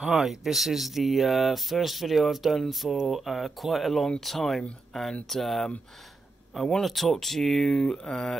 Hi, this is the first video I've done for quite a long time, and I want to talk to you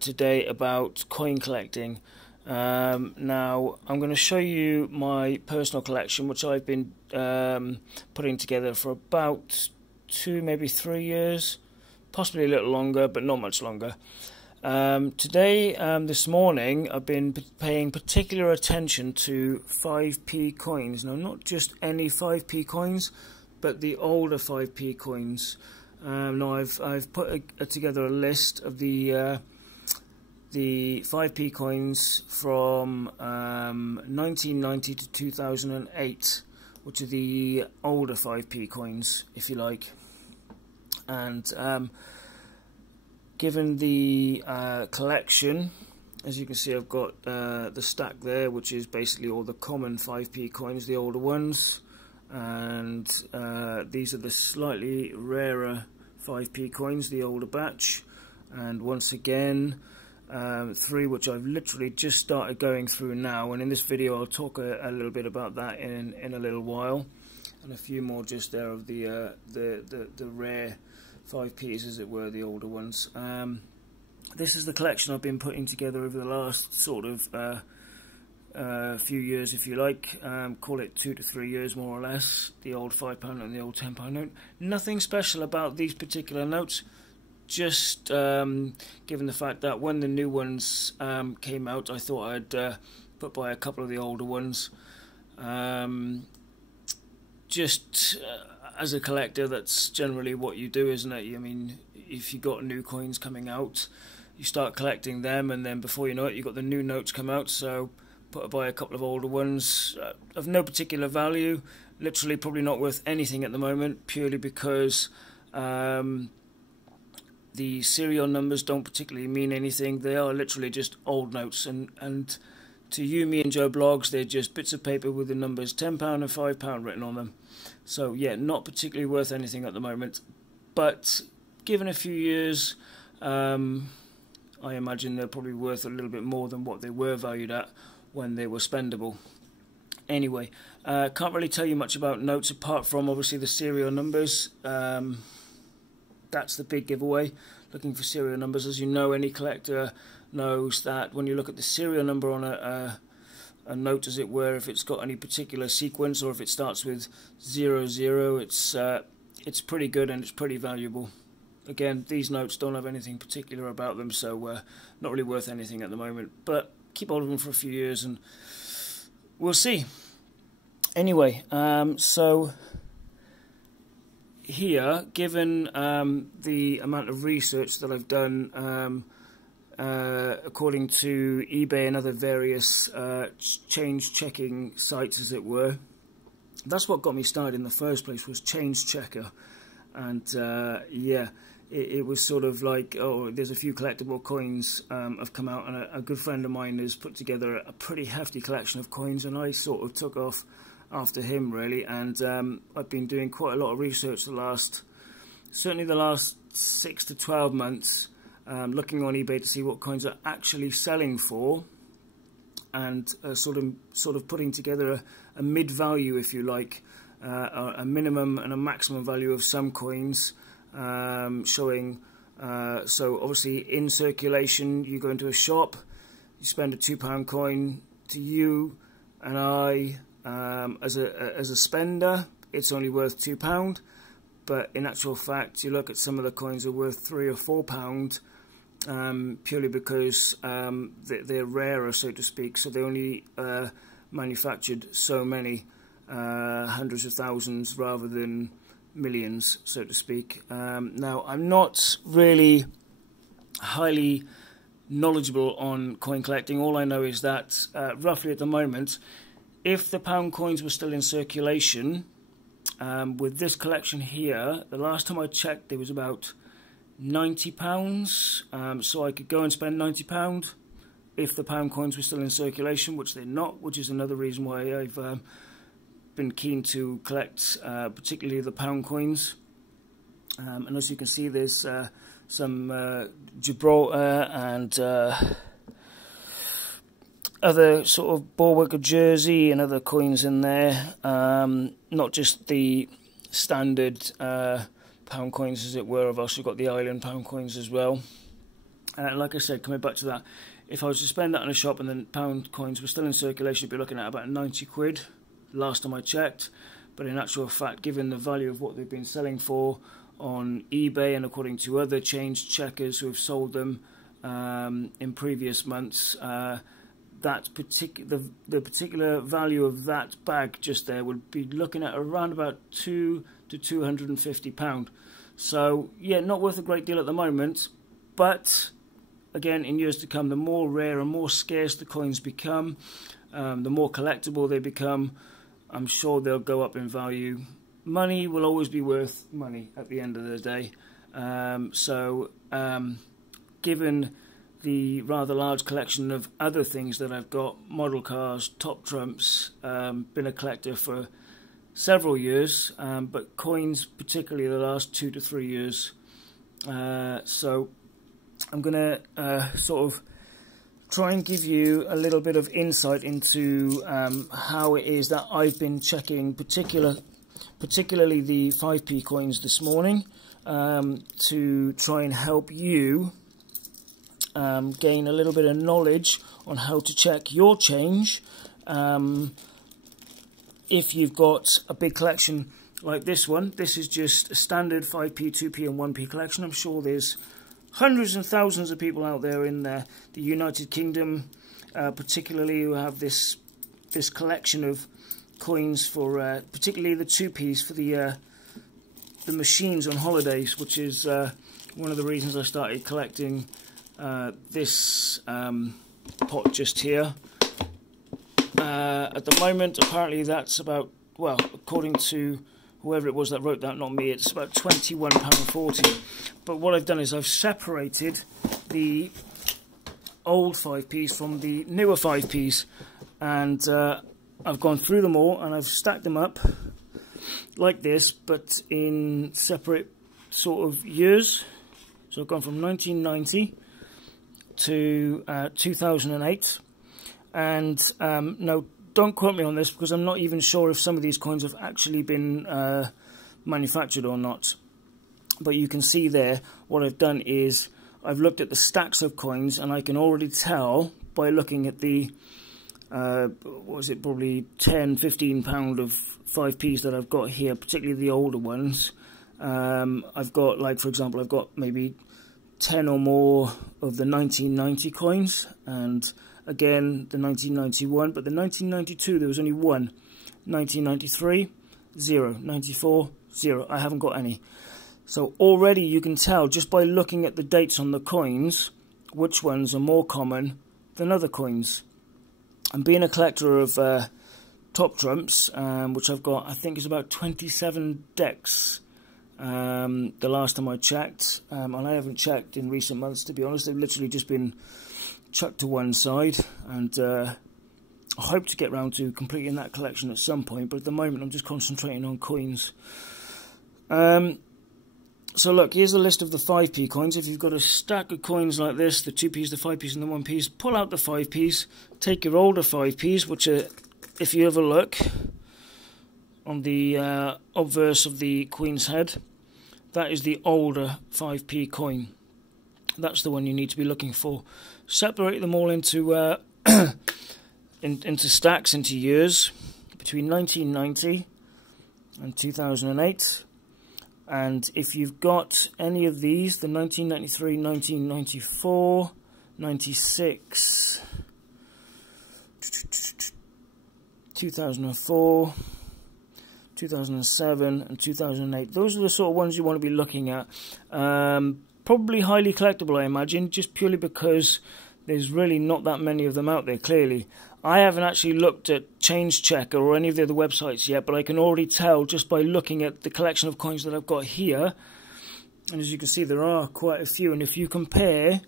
today about coin collecting. Now, I'm going to show you my personal collection, which I've been putting together for about 2, maybe 3 years, possibly a little longer, but not much longer. This morning, I've been paying particular attention to 5p coins. Now, not just any 5p coins, but the older 5p coins. Now, I've put together a list of the 5p coins from 1990 to 2008, which are the older 5p coins, if you like. And given the collection, as you can see, I've got the stack there, which is basically all the common 5p coins, the older ones, and these are the slightly rarer 5p coins, the older batch, and once again 3 which I've literally just started going through now, and in this video I'll talk a little bit about that in a little while, and a few more just there of the rare 5p's, as it were, the older ones. This is the collection I've been putting together over the last sort of few years, if you like. Call it 2 to 3 years, more or less. The old £5 note and the old £10 note. Nothing special about these particular notes, just given the fact that when the new ones came out, I thought I'd put by a couple of the older ones. As a collector, that's generally what you do, isn't it? I mean, if you've got new coins coming out, you start collecting them, and then before you know it, you've got the new notes come out, so put by a couple of older ones of no particular value, literally probably not worth anything at the moment, purely because the serial numbers don't particularly mean anything. They are literally just old notes, and to you, me and Joe blogs, they're just bits of paper with the numbers £10 and £5 written on them. So yeah, not particularly worth anything at the moment, but given a few years, I imagine they're probably worth a little bit more than what they were valued at when they were spendable. Anyway, can't really tell you much about notes apart from obviously the serial numbers. That's the big giveaway, looking for serial numbers. As you know, any collector knows that when you look at the serial number on a note, as it were, if it's got any particular sequence, or if it starts with 00, it's pretty good and it's pretty valuable. Again, these notes don't have anything particular about them, so not really worth anything at the moment, but keep hold of them for a few years and we'll see. Anyway, so here, given the amount of research that I've done, according to eBay and other various change checking sites, as it were, that's what got me started in the first place, was Change Checker. And yeah, it was sort of like, oh, there's a few collectible coins have come out, and a good friend of mine has put together a pretty hefty collection of coins, and I sort of took off after him, really. And I've been doing quite a lot of research certainly the last 6 to 12 months, looking on eBay to see what coins are actually selling for, and sort of putting together a mid-value, if you like, a minimum and a maximum value of some coins, showing, so obviously in circulation, you go into a shop, you spend a £2 coin. To you and I, as a spender, it's only worth £2, but in actual fact, you look at some of the coins are worth £3 or £4, purely because they're rarer, so to speak, so they only manufactured so many, hundreds of thousands rather than millions, so to speak. Now, I'm not really highly knowledgeable on coin collecting. All I know is that roughly at the moment, if the pound coins were still in circulation, with this collection here, the last time I checked, there was about £90, so I could go and spend £90 if the pound coins were still in circulation, which they're not, which is another reason why I've been keen to collect particularly the pound coins. And as you can see, there's some Gibraltar and other sort of Borwick or Jersey and other coins in there, not just the standard pound coins as it were. I've also got the island pound coins as well. Like I said, coming back to that, if I was to spend that in a shop and then pound coins were still in circulation, I'd be looking at about 90 quid last time I checked. But in actual fact, given the value of what they've been selling for on eBay and according to other change checkers who have sold them in previous months, the particular value of that bag just there would be looking at around about £200 to £250. So yeah, not worth a great deal at the moment, but again, in years to come, the more rare and more scarce the coins become, the more collectible they become, I'm sure they'll go up in value. Money will always be worth money at the end of the day. Given the rather large collection of other things that I've got, model cars, top trumps, been a collector for several years, but coins particularly the last 2 to 3 years. So I'm going to sort of try and give you a little bit of insight into how it is that I've been checking particularly the 5p coins this morning, to try and help you gain a little bit of knowledge on how to check your change. If you've got a big collection like this one, this is just a standard 5p, 2p and 1p collection. I'm sure there's hundreds and thousands of people out there in the United Kingdom, particularly, who have this collection of coins for, particularly the 2p's for the machines on holidays, which is one of the reasons I started collecting this pot just here. At the moment, apparently that's about, well, according to whoever it was that wrote that, not me, it's about £21.40. But what I've done is I've separated the old 5p's from the newer 5p's, and I've gone through them all and I've stacked them up like this, but in separate sort of years. So I've gone from 1990 to 2008, and no, don't quote me on this because I'm not even sure if some of these coins have actually been manufactured or not. But you can see there, what I've done is I've looked at the stacks of coins, and I can already tell by looking at the what was it, probably 10, 15 pound of 5p's that I've got here, particularly the older ones. I've got, like, for example, I've got maybe 10 or more of the 1990 coins, and again the 1991, but the 1992 there was only one. 1993, 0. 94, 0. I haven't got any. So already you can tell just by looking at the dates on the coins which ones are more common than other coins. And being a collector of top trumps, which I've got, I think is about 27 decks the last time I checked, and I haven't checked in recent months, to be honest. They've literally just been chucked to one side, and I hope to get round to completing that collection at some point, but at the moment I'm just concentrating on coins. So look, here's a list of the 5p coins. If you've got a stack of coins like this, the 2p's, the 5p's and the 1p's, pull out the 5p's, take your older 5p's, which are, if you have a look on the obverse of the Queen's head, that is the older 5p coin. That's the one you need to be looking for. Separate them all into into stacks, into years, between 1990 and 2008. And if you've got any of these, the 1993, 1994, 96, 2004, 2007 and 2008, those are the sort of ones you want to be looking at. Probably highly collectible, I imagine, just purely because there's really not that many of them out there, clearly. I haven't actually looked at Change Checker or any of the other websites yet, but I can already tell just by looking at the collection of coins that I've got here. And as you can see, there are quite a few. And if you compare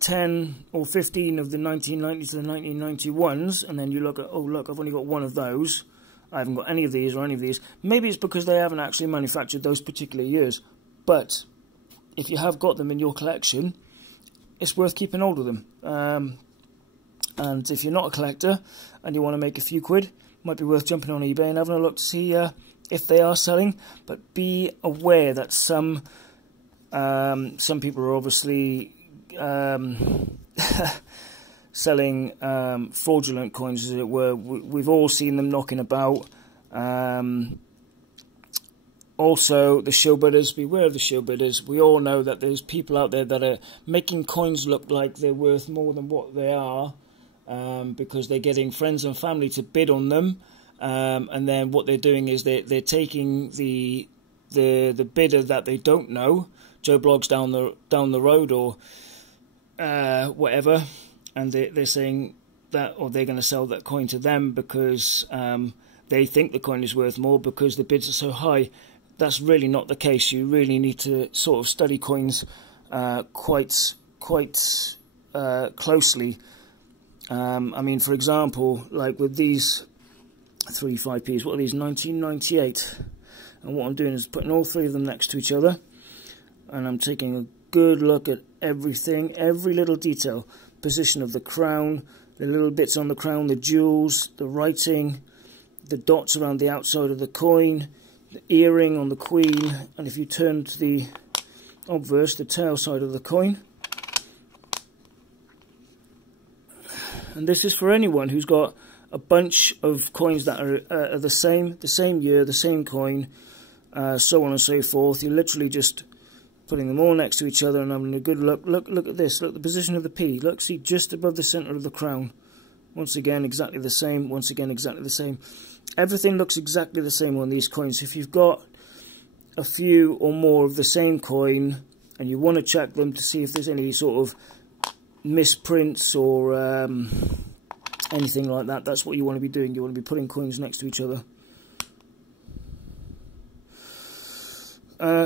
10 or 15 of the 1990s to the 1991s, and then you look at, oh look, I've only got one of those, I haven't got any of these or any of these, maybe it's because they haven't actually manufactured those particular years. But if you have got them in your collection, it's worth keeping hold of them. And if you're not a collector and you want to make a few quid, might be worth jumping on eBay and having a look to see if they are selling. But be aware that some people are obviously selling fraudulent coins, as it were. We've all seen them knocking about. Also, the show bidders, beware of the show bidders. We all know that there's people out there that are making coins look like they're worth more than what they are, because they're getting friends and family to bid on them, and then what they're doing is they're taking the bidder that they don't know, Joe Bloggs down the road or whatever, and they're saying that, or they're going to sell that coin to them because they think the coin is worth more because the bids are so high. That's really not the case. You really need to sort of study coins quite closely. I mean, for example, like with these 3-5p's, what are these, 1998? And what I'm doing is putting all three of them next to each other, and I'm taking a good look at everything, every little detail, position of the crown, the little bits on the crown, the jewels, the writing, the dots around the outside of the coin, the earring on the queen, and if you turn to the obverse, the tail side of the coin. And this is for anyone who's got a bunch of coins that are the same year, the same coin, so on and so forth. You're literally just putting them all next to each other and having a good look. Look at this. Look, the position of the P. Look, see, just above the centre of the crown. Once again, exactly the same. Once again, exactly the same. Everything looks exactly the same on these coins. If you've got a few or more of the same coin and you want to check them to see if there's any sort of misprints or anything like that, that's what you want to be doing. You want to be putting coins next to each other.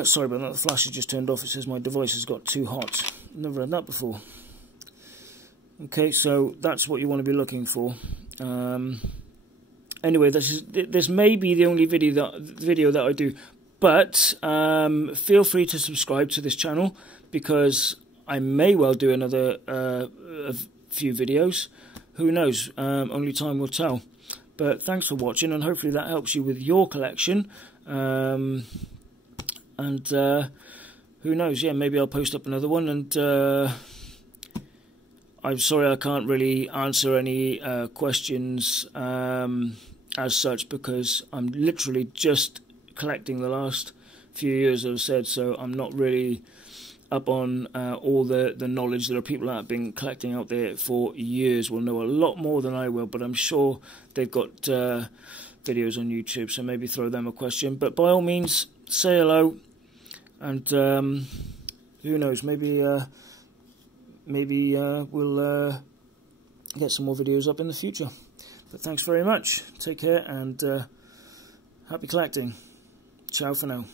Sorry about that, the flash has just turned off. It says my device has got too hot. Never had that before. Okay, so that's what you want to be looking for. Anyway, this may be the only video that I do, but feel free to subscribe to this channel because I may well do another a few videos. Who knows? Only time will tell. But thanks for watching, and hopefully that helps you with your collection. And who knows? Yeah, maybe I'll post up another one. And I'm sorry I can't really answer any questions as such, because I'm literally just collecting the last few years, as I've said, so I'm not really up on all the knowledge. There are people that have been collecting out there for years will know a lot more than I will, but I'm sure they've got videos on YouTube, so maybe throw them a question. But by all means, say hello, and who knows, maybe we'll get some more videos up in the future. But thanks very much. Take care, and happy collecting. Ciao for now.